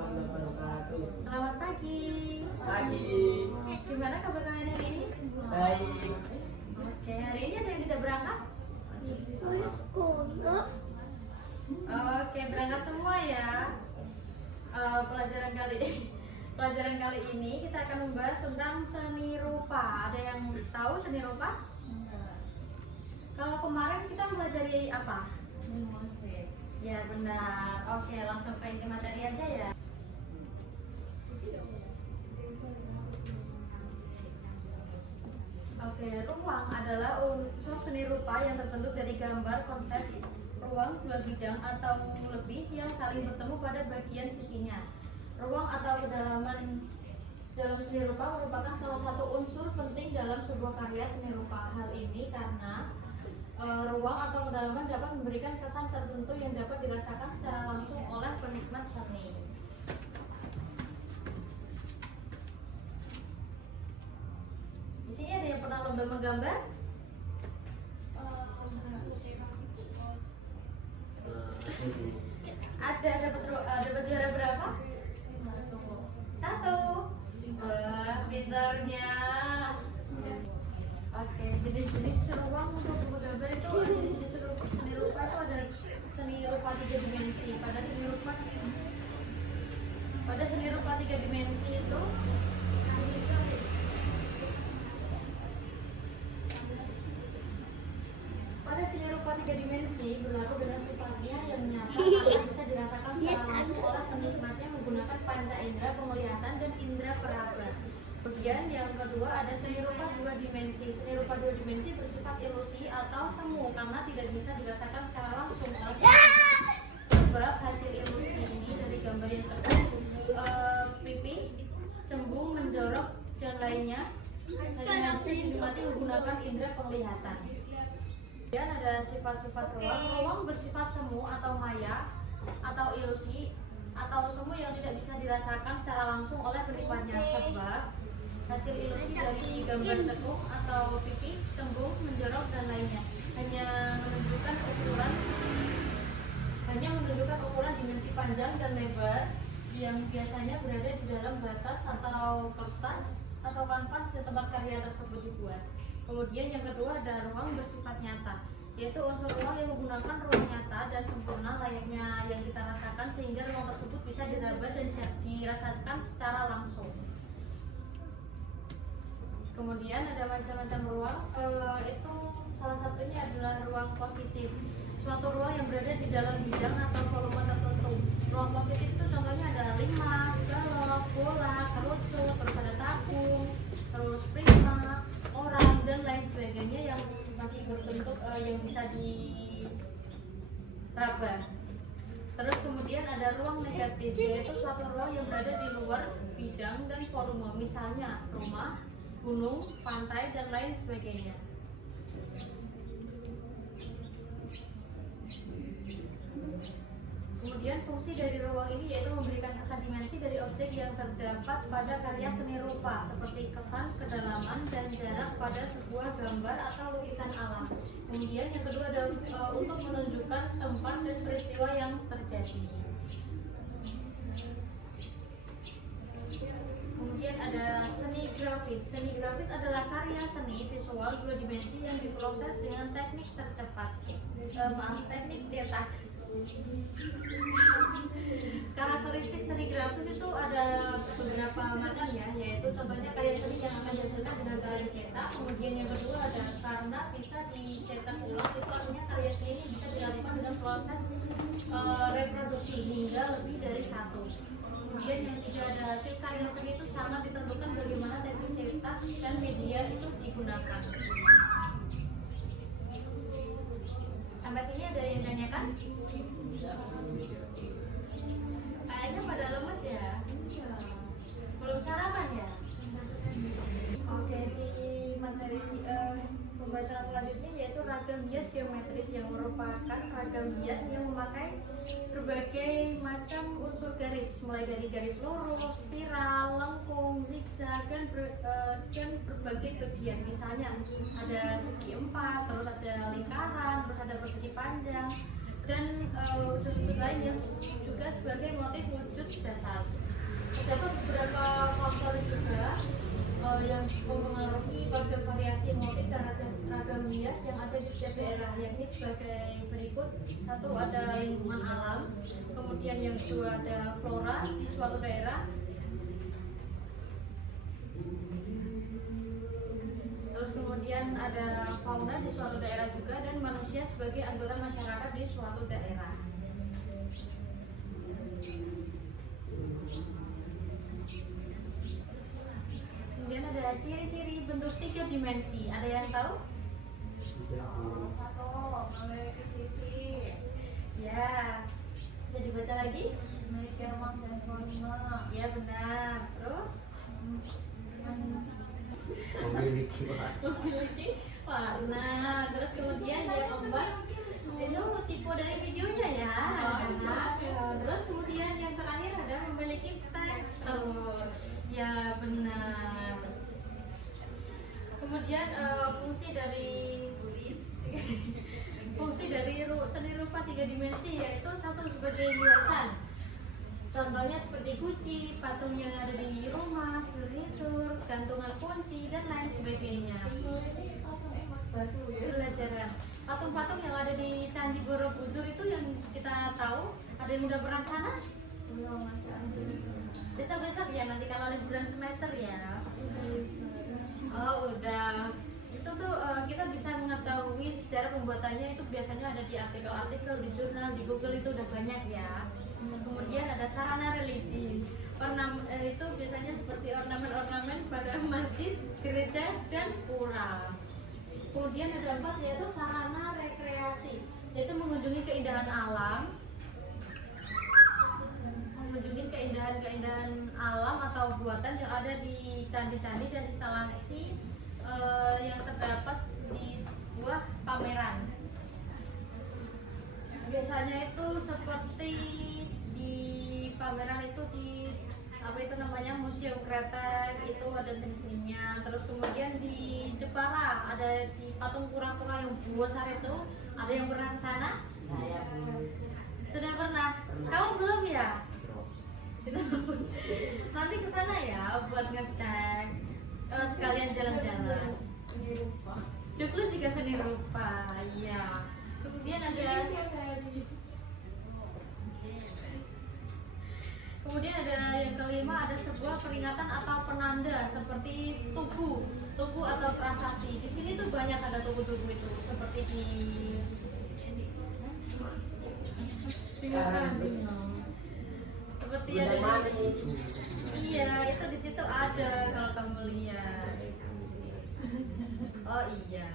warahmatullahi wabarakatuh. Selamat pagi. Pagi. Gimana kabar kalian hari ini? Baik. Oke, hari ini ada yang tidak berangkat? Oke, berangkat semua ya. Pelajaran kali ini kita akan membahas tentang seni rupa. Ada yang tahu seni rupa? Kalau kemarin kita mempelajari apa? Musik. Ya benar. Oke, langsung ke inti materi aja ya. Oke, ruang adalah unsur seni rupa yang terbentuk dari gambar konsep ruang dua bidang atau lebih yang saling bertemu pada bagian sisinya. Ruang atau kedalaman dalam seni rupa merupakan salah satu unsur penting dalam sebuah karya seni rupa. Hal ini karena ruang atau kedalaman dapat memberikan kesan tertentu yang dapat dirasakan secara langsung oleh penikmat seni. Di sini ada yang pernah lomba menggambar? Ada dapat juara berapa? Satu. Wah, pintarnya. Oke, jenis-jenis ruang untuk menggambar itu ada jenis seni rupa itu ada seni rupa 3 dimensi. Pada seni rupa 3 dimensi itu berlaku dengan sifatnya yang nyata karena bisa dirasakan secara langsung oleh penikmatnya menggunakan panca indera penglihatan dan indera peraba. Bagian yang kedua ada seni rupa 2 dimensi. Seni rupa 2 dimensi bersifat ilusi atau semu karena tidak bisa dirasakan secara langsung oleh sebab hasil ilusi ini dari gambar yang cepat, pipi, cembung, menjorok dan lainnya hanya bisa dinikmati menggunakan indera penglihatan. Kemudian ada sifat-sifat ruang. Ruang bersifat semu atau maya atau ilusi atau semu yang tidak bisa dirasakan secara langsung oleh penikmatnya sebab hasil ilusi dari gambar tekuk atau pipi, cembung, menjorok dan lainnya hanya menunjukkan ukuran dimensi panjang dan lebar yang biasanya berada di dalam batas atau kertas atau kanvas di tempat karya tersebut dibuat. Kemudian yang kedua ada ruang bersifat nyata, yaitu unsur ruang yang menggunakan ruang nyata dan sempurna layaknya yang kita rasakan sehingga ruang tersebut bisa diraba dan dirasakan secara langsung. Kemudian ada macam-macam ruang, itu salah satunya adalah ruang positif, suatu ruang yang berada di dalam bidang atau volume tertentu. Ruang positif itu contohnya ada limas, balok, bola, kerucut, terus ada tabung, terus prisma, orang dan lain sebagainya yang masih berbentuk yang bisa diraba. Terus kemudian ada ruang negatif, yaitu suatu ruang yang berada di luar bidang dan volume, misalnya rumah, gunung, pantai dan lain sebagainya. Kemudian fungsi dari ruang ini yaitu memberikan kesan dimensi dari objek yang terdapat pada karya seni rupa seperti kesan, kedalaman, dan jarak pada sebuah gambar atau lukisan alam. Kemudian yang kedua adalah untuk menunjukkan tempat dan peristiwa yang terjadi. Kemudian ada seni grafis. Seni grafis adalah karya seni visual 2 dimensi yang diproses dengan teknik teknik cetak. Karakteristik seni grafis itu ada beberapa macam ya, yaitu contohnya karya seni yang akan dihasilkan dengan cara dicetak. Kemudian yang kedua ada karena bisa dicetak ulang, itu artinya karya seni ini bisa dilakukan dengan proses reproduksi hingga lebih dari satu. Kemudian yang ketiga ada hasil karya seni itu sangat ditentukan bagaimana teknik cetak dan media itu digunakan. Sampai sini ada yang tanyakan? Kayaknya pada lemes ya? Belum sarapan ya? Oke, di materi pembacaan selanjutnya yaitu ragam hias geometris yang merupakan ragam hias yang memakai berbagai macam unsur garis, mulai dari garis lurus, spiral, lengkung, zigzag dan berbagai bagian. Misalnya ada segi 4, terus ada lingkaran, terus ada persegi panjang dan wujud-wujud lain yang juga sebagai motif wujud dasar. Terdapat beberapa faktor juga yang mempengaruhi pada variasi motif dan ragam hias yang ada di setiap daerah, yakni sebagai berikut. Satu, ada lingkungan alam, kemudian yang kedua ada flora di suatu daerah, terus kemudian ada fauna di suatu daerah juga, dan manusia sebagai anggota masyarakat di suatu daerah. Kemudian ada ciri-ciri bentuk 3 dimensi. Ada yang tahu? Satu, memiliki sisi. Ya, bisa dibaca lagi? Memiliki ruang dan volume. Ya, benar. Terus? Memiliki warna. Terus kemudian dia gambar. Itu tipe dari videonya ya. Terus kemudian yang terakhir ada memiliki tekstur. Ya, benar. Kemudian fungsi dari seni rupa 3 dimensi yaitu satu, sebagai hiasan. Contohnya seperti guci, patung yang ada di rumah, furnitur, gantungan kunci, dan lain sebagainya. Pelajaran patung-patung yang ada di Candi Borobudur itu yang kita tahu, ada yang udah pernah ke sana? Besok-besok ya, nanti kalau liburan semester ya. Oh, udah. Itu tuh kita bisa mengetahui sejarah pembuatannya, itu biasanya ada di artikel-artikel, di jurnal, di Google, itu udah banyak ya. Kemudian ada sarana religi. Itu biasanya seperti ornamen-ornamen pada masjid, gereja, dan pura. Kemudian ada 4, yaitu sarana rekreasi, yaitu mengunjungi keindahan alam, keindahan alam atau buatan yang ada di candi-candi dan instalasi yang terdapat di sebuah pameran. Biasanya itu seperti di pameran itu di Museum Kretek, itu ada seni-seninya. Terus kemudian di Jepara ada di patung kura-kura yang besar itu, ada yang pernah ke sana? Saya Sudah pernah? Kamu belum ya? Nanti ke sana ya buat ngecek, sekalian jalan-jalan. Joglo juga seni rupa, iya. Kemudian ada yang kelima, ada sebuah peringatan atau penanda seperti tugu atau prasasti. Di sini tuh banyak ada tugu-tugu itu, seperti di seperti ada di, iya itu di situ ada kalau kamu lihat. Oh iya.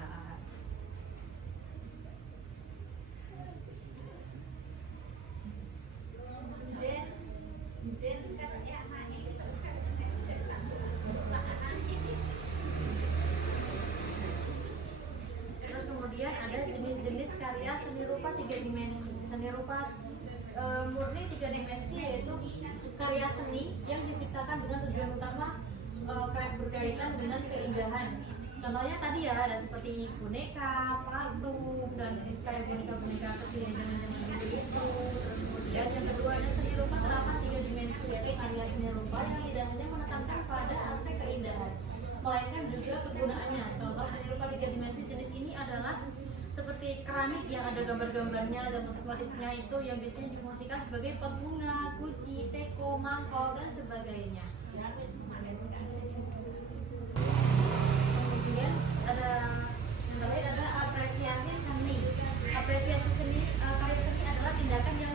Terus kemudian ada jenis-jenis karya seni rupa 3 dimensi. Seni rupa murni 3 dimensi yaitu karya seni yang diciptakan dengan tujuan utama berkaitan dengan keindahan. Contohnya tadi ya ada seperti boneka, patung, dan kayak boneka-boneka kecil yang zaman-zaman dulu itu. Terus kemudian yang kedua ada seni rupa terapan 3 dimensi, yaitu karya seni rupa yang tidak hanya menekankan pada aspek keindahan, melainkan juga kegunaannya. Contoh seni rupa 3 dimensi jenis ini adalah seperti keramik yang ada gambar-gambarnya dan motif-motifnya itu yang biasanya difungsikan sebagai pot bunga, guci, teko, mangkok, dan sebagainya. Kemudian ada yang terakhir ada apresiasi seni. Apresiasi seni, karya seni adalah tindakan yang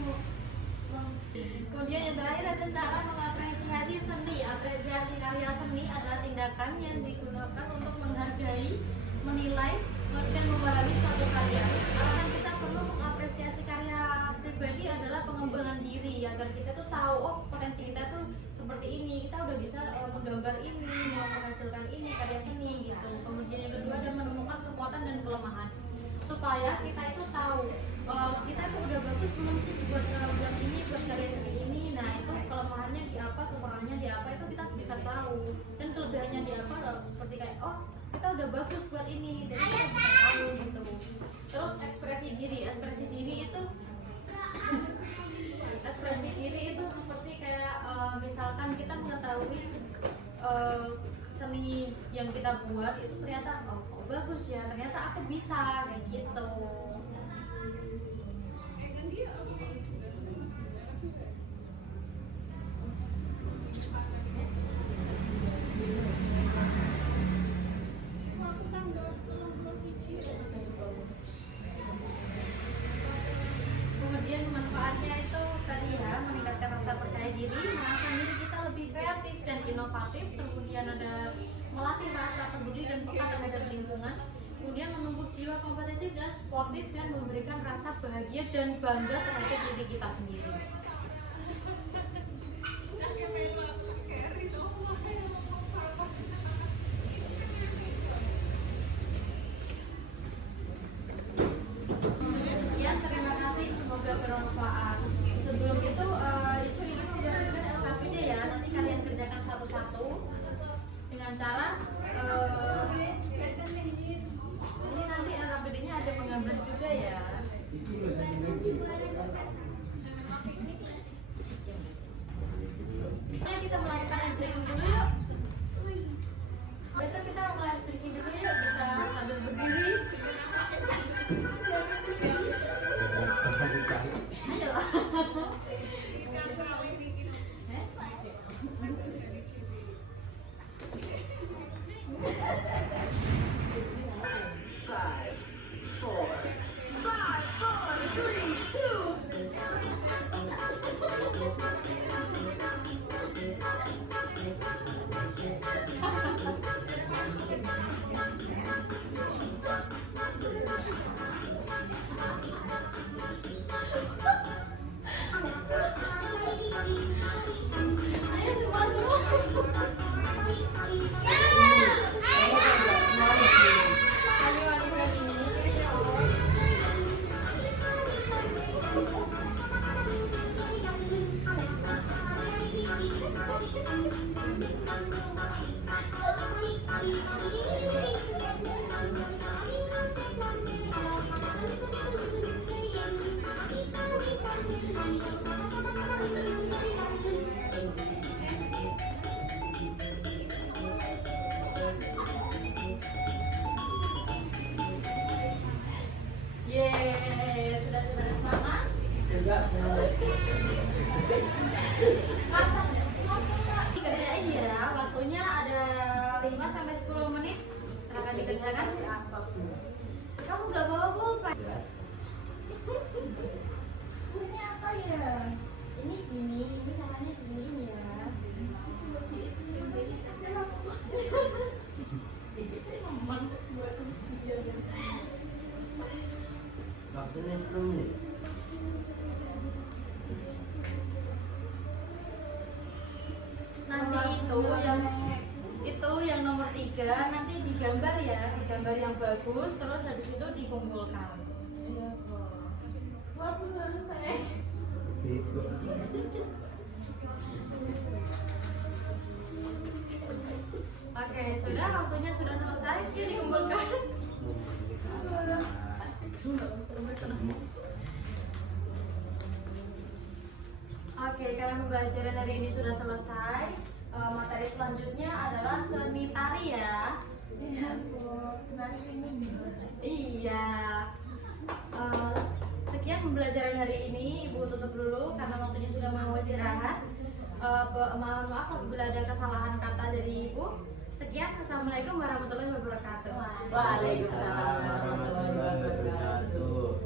kemudian yang terakhir ada cara mengapresiasi seni. Apresiasi karya seni adalah tindakan yang digunakan untuk menghargai, menilai, dan memahami suatu karya. Alasan kita perlu mengapresiasi karya pribadi adalah pengembangan diri, agar kita tuh tahu, oh potensi kita tuh seperti ini, kita udah bisa menggambar ini, menghasilkan ini karya seni gitu. Kemudian yang kedua ada menemukan kekuatan dan kelemahan, supaya kita itu tahu kita tuh udah bagus belum sih buat ini, buat karya seni ini. Nah itu kelemahannya di apa, kekurangannya di apa, itu kita bisa tahu, dan kelebihannya di apa, seperti kayak oh kita udah bagus buat ini, jadi kita bisa tahu gitu. Terus ekspresi diri itu Ekspresi diri itu seperti kayak misalkan kita mengetahui seni yang kita buat itu ternyata oh bagus ya, ternyata aku bisa kayak gitu. Kemudian manfaatnya itu tadi ya, meningkatkan rasa percaya diri, merasa diri kita lebih kreatif dan inovatif, kemudian ada melatih rasa peduli dan peka terhadap lingkungan, kemudian menumbuh jiwa kompetitif dan sportif dan memberikan rasa bahagia dan bangga terhadap diri kita sendiri. Sekian, terima kasih, semoga bermanfaat. Sebelum itu ini sudah LKPD ya, nanti kalian kerjakan satu-satu dengan cara ini nanti LKPD-nya ada menggambar juga ya. Ayo kita melakukan ice breaking dulu yuk. Betul, kita mulai ice breaking dulu yuk, bisa sambil berdiri. Ayo. Five, four, three, two. Ayo semua dulu. Yeay, sudah semangat? Enggak, Dikerjain ya, waktunya ada 5 sampai 10 menit. Silakan dikerjakan. Kamu nggak bawa pulpen? Ini apa ya? Ini gini, ini namanya gini ya. waktunya 10 menit. Nanti itu yang nomor 3 nanti digambar ya, digambar yang bagus, terus habis itu dikumpulkan. Iya, Bu. Buat Oke, sudah, waktunya sudah selesai, yuk dikumpulkan. Oke, karena pembelajaran hari ini sudah selesai, materi selanjutnya adalah seni tari ya. Iya, Bu. Iya. Sekian pembelajaran hari ini, Ibu tutup dulu karena waktunya sudah mau istirahat. Mohon maaf apabila ada kesalahan kata dari Ibu. Sekian, Assalamualaikum warahmatullahi wabarakatuh. Waalaikumsalam warahmatullahi wabarakatuh.